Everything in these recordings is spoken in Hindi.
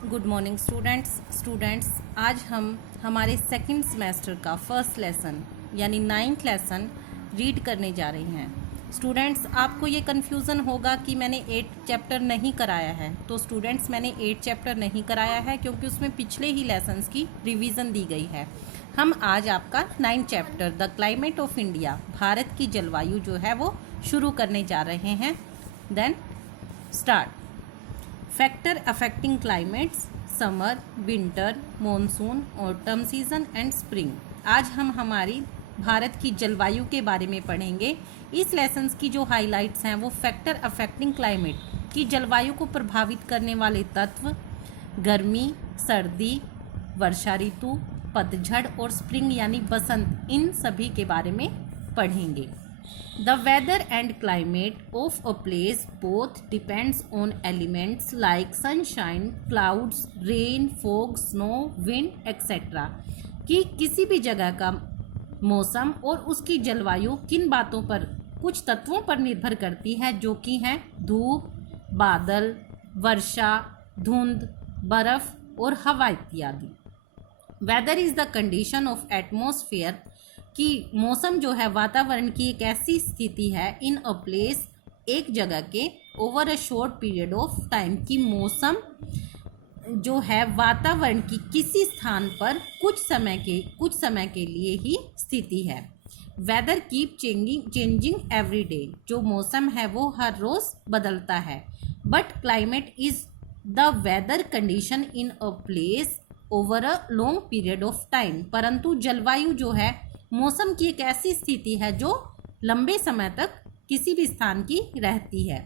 गुड मॉर्निंग स्टूडेंट्स आज हम हमारे सेकंड सेमेस्टर का फर्स्ट लेसन यानी 9th लेसन रीड करने जा रहे हैं। स्टूडेंट्स, आपको ये कन्फ्यूज़न होगा कि मैंने 8 चैप्टर नहीं कराया है। तो स्टूडेंट्स, मैंने 8 चैप्टर नहीं कराया है क्योंकि उसमें पिछले ही लेसन्स की रिवीजन दी गई है। हम आज आपका 9th chapter the climate of India, Bharat की जलवायु जो है वो शुरू करने जा रहे हैं। Then start. Factor affecting climates, summer, winter, monsoon, autumn season and spring. आज हम हमारी भारत की जलवायु के बारे में पढ़ेंगे। इस लेसन्स की जो हाइलाइट्स हैं वो फैक्टर अफेक्टिंग क्लाइमेट की जलवायु को प्रभावित करने वाले तत्व, गर्मी, सर्दी, वर्षा ऋतु, पतझड़ और स्प्रिंग यानी बसंत, इन सभी के बारे में पढ़ेंगे। The weather and climate of a place both depends on elements like sunshine, clouds, rain, fog, snow, wind, etc. कि किसी भी जगह का मौसम और उसकी जलवायु किन बातों पर, कुछ तत्वों पर निर्भर करती है जो कि हैं धूप, बादल, वर्षा, धुंध, बर्फ और हवा इत्यादि। Weather is the condition of atmosphere कि मौसम जो है वातावरण की एक ऐसी स्थिति है इन अ प्लेस, एक जगह के, over a short period of time की मौसम जो है वातावरण की किसी स्थान पर कुछ समय के लिए ही स्थिति है। Weather keep changing every day, जो मौसम है वो हर रोज बदलता है। But climate is the weather condition in a place over a long period of time, परंतु जलवायु जो है मौसम की एक ऐसी स्थिति है जो लंबे समय तक किसी भी स्थान की रहती है।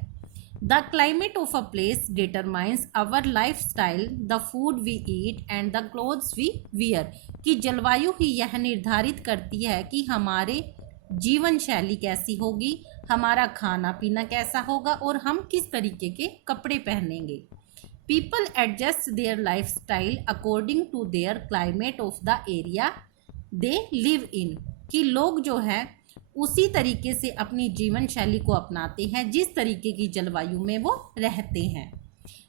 The climate of a place determines our life style, the food we eat and the clothes we wear, कि जलवायु ही यह निर्धारित करती है कि हमारे जीवन शैली कैसी होगी, हमारा खाना पीना कैसा होगा और हम किस तरीके के कपड़े पहनेंगे। People adjust their life style according to their climate of the area they live in, कि लोग जो है उसी तरीके से अपनी जीवन शैली को अपनाते हैं जिस तरीके की जलवायु में वो रहते हैं।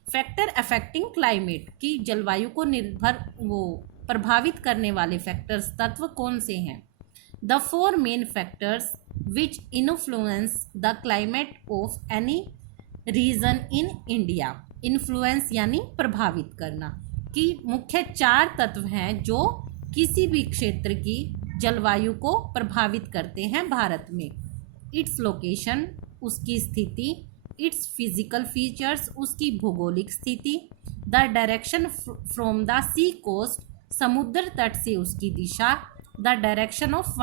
फैक्टर अफेक्टिंग क्लाइमेट की जलवायु को प्रभावित करने वाले फैक्टर्स, तत्व कौन से हैं? The 4 main factors which influence the climate of any region in India. Influence यानी प्रभावित करना, कि मुख्य 4 तत्व हैं जो किसी भी क्षेत्र की जलवायु को प्रभावित करते हैं भारत में। इट्स लोकेशन, उसकी स्थिति, इट्स फिजिकल फीचर्स, उसकी भौगोलिक स्थिति, the direction from the sea coast, समुद्र तट से उसकी दिशा, द डायरेक्शन ऑफ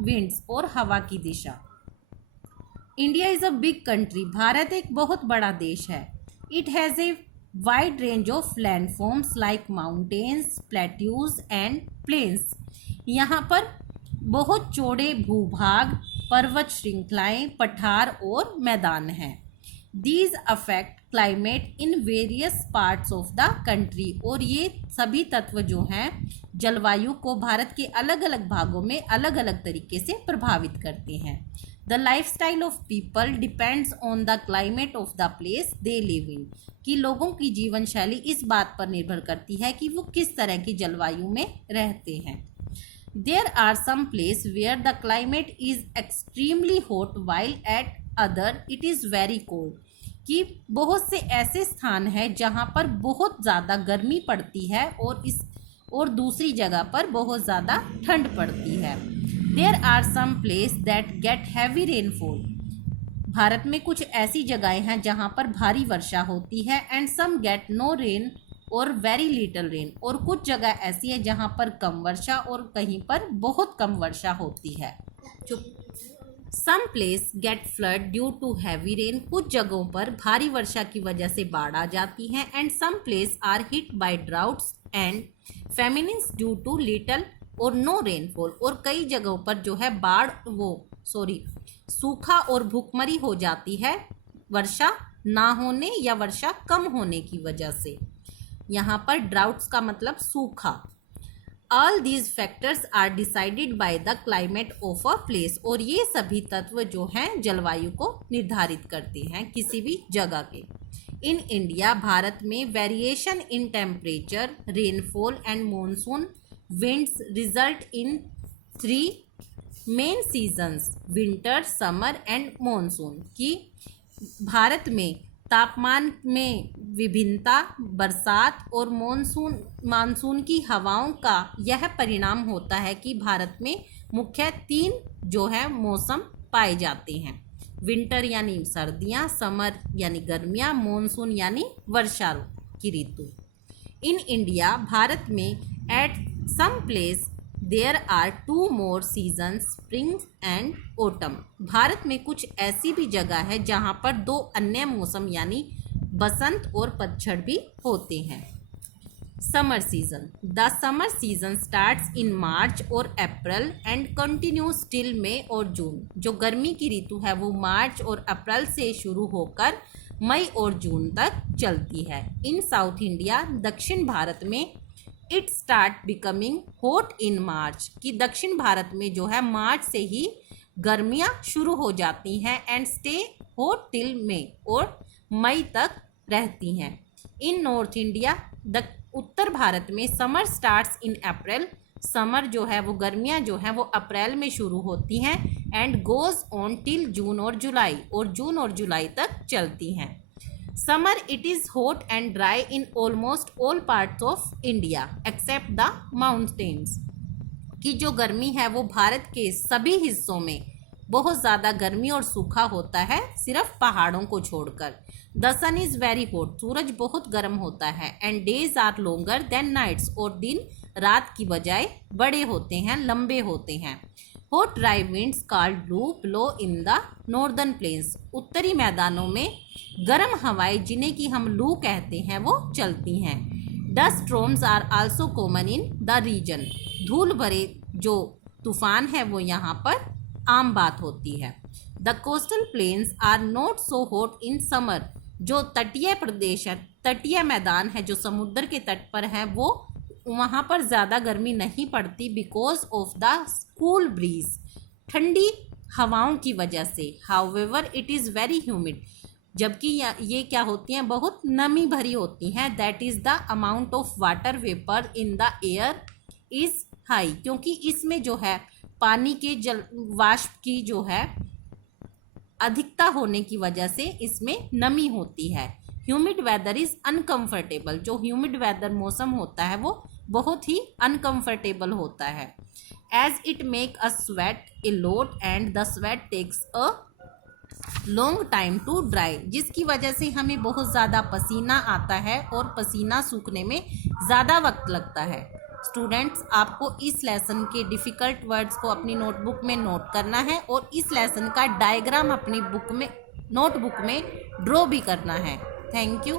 विंड्स और हवा की दिशा। India is a big country, Bharat एक बहुत बड़ा देश है। It has a wide range of landforms like mountains, plateaus and plains. यहाँ पर बहुत चौड़े भूभाग, पर्वत श्रृंखलाएं, पठार और मैदान हैं। These affect climate in various parts of the country, और ये सभी तत्व जो हैं जलवायु को भारत के अलग अलग भागों में अलग अलग तरीके से प्रभावित करते हैं। The lifestyle of people depends on the climate of the place they live in, कि लोगों की जीवन शैली इस बात पर निर्भर करती है कि वो किस तरह की जलवायु में रहते हैं। There are some places where the climate is extremely hot while at other it is very cold, कि बहुत से ऐसे स्थान हैं जहाँ पर बहुत ज़्यादा गर्मी पड़ती है और दूसरी जगह पर बहुत ज़्यादा ठंड पड़ती है। There are some places that get heavy rainfall, Bharat में कुछ ऐसी जगहें हैं जहाँ पर भारी वर्षा होती है। And some get no rain or very little rain, और कुछ जगह ऐसी है जहाँ पर कम वर्षा और कहीं पर बहुत कम वर्षा होती है। Some place get flood due to heavy rain, कुछ जगहों पर भारी वर्षा की वजह से बाढ़ आ जाती है। And some place are hit by droughts and famines due to little or no rainfall, और कई जगहों पर जो है सूखा और भूखमरी हो जाती है वर्षा ना होने या वर्षा कम होने की वजह से। यहाँ पर ड्राउट्स का मतलब सूखा। All these factors are decided by the climate of a place, और ये सभी तत्व जो हैं जलवायु को निर्धारित करते हैं किसी भी जगह के। इन इंडिया, भारत में variation in temperature, rainfall and monsoon winds result in 3 main seasons, winter, summer and monsoon. कि भारत में तापमान में विभिन्नता, बरसात और मानसून की हवाओं का यह परिणाम होता है कि भारत में मुख्य 3 जो है मौसम पाए जाते हैं। विंटर यानी सर्दियाँ, समर यानी गर्मियाँ, मॉनसून यानी वर्षा की ऋतु। इन इंडिया, भारत में at some place there are 2 more season, spring and autumn. भारत में कुछ ऐसी भी जगह है जहाँ पर 2 अन्य मौसम यानी बसंत और पतझड़ भी होते हैं। Summer season, the summer season starts in March और April and continues till May और जून। जो गर्मी की ऋतु है वो मार्च और अप्रैल से शुरू होकर मई और जून तक चलती है। इन साउथ इंडिया, दक्षिण भारत में it start becoming hot in March. कि दक्षिण भारत में जो है मार्च से ही गर्मियाँ शुरू हो जाती हैं and stay hot till May और मई तक रहती हैं। इन नॉर्थ इंडिया, उत्तर भारत में summer starts in April. Summer जो है वो गर्मियाँ जो हैं वो अप्रैल में शुरू होती हैं and goes on till June और जुलाई तक चलती हैं। Summer it is hot and dry in almost all parts of India accept the mountains. कि जो गर्मी है वो भारत के सभी हिस्सों में बहुत ज़्यादा गर्मी और सूखा होता है, सिर्फ पहाड़ों को छोड़कर। The sun is very hot, सूरज बहुत गर्म होता है and days are longer than nights, और दिन रात की बजाय बड़े होते हैं, लंबे होते हैं। Hot dry winds called blow in the northern plains. उत्तरी मैदानों में गर्म हवाएं जिन्हें कि हम लू कहते हैं वो चलती हैं। Dust storms are also common in the region. धूल भरे जो तूफान है वो यहाँ पर आम बात होती है। The coastal plains are not so hot in summer. जो तटीय प्रदेश है, तटीय मैदान है जो समुद्र के तट पर है, वो वहाँ पर ज़्यादा गर्मी नहीं पड़ती because of the cool bridge, ठंडी हवाओं की वजह से। However it is very humid, जबकि ये क्या होती हैं, बहुत नमी भरी होती हैं। That is the amount of water vapour in the air is high, क्योंकि इसमें जो है पानी के जल वाष्प की जो है अधिकता होने की वजह से इसमें नमी होती है। Humid weather is uncomfortable. जो ह्यूमिड वेदर मौसम होता है वो बहुत ही अनकम्फर्टेबल होता है। As it make a sweat a lot and the sweat takes a long time to dry, जिसकी वजह से हमें बहुत ज़्यादा पसीना आता है और पसीना सूखने में ज़्यादा वक्त लगता है। स्टूडेंट्स, आपको इस लेसन के डिफ़िकल्ट वर्ड्स को अपनी नोटबुक में नोट करना है और इस लेसन का डायग्राम अपनी नोटबुक में ड्रॉ भी करना है। Thank you.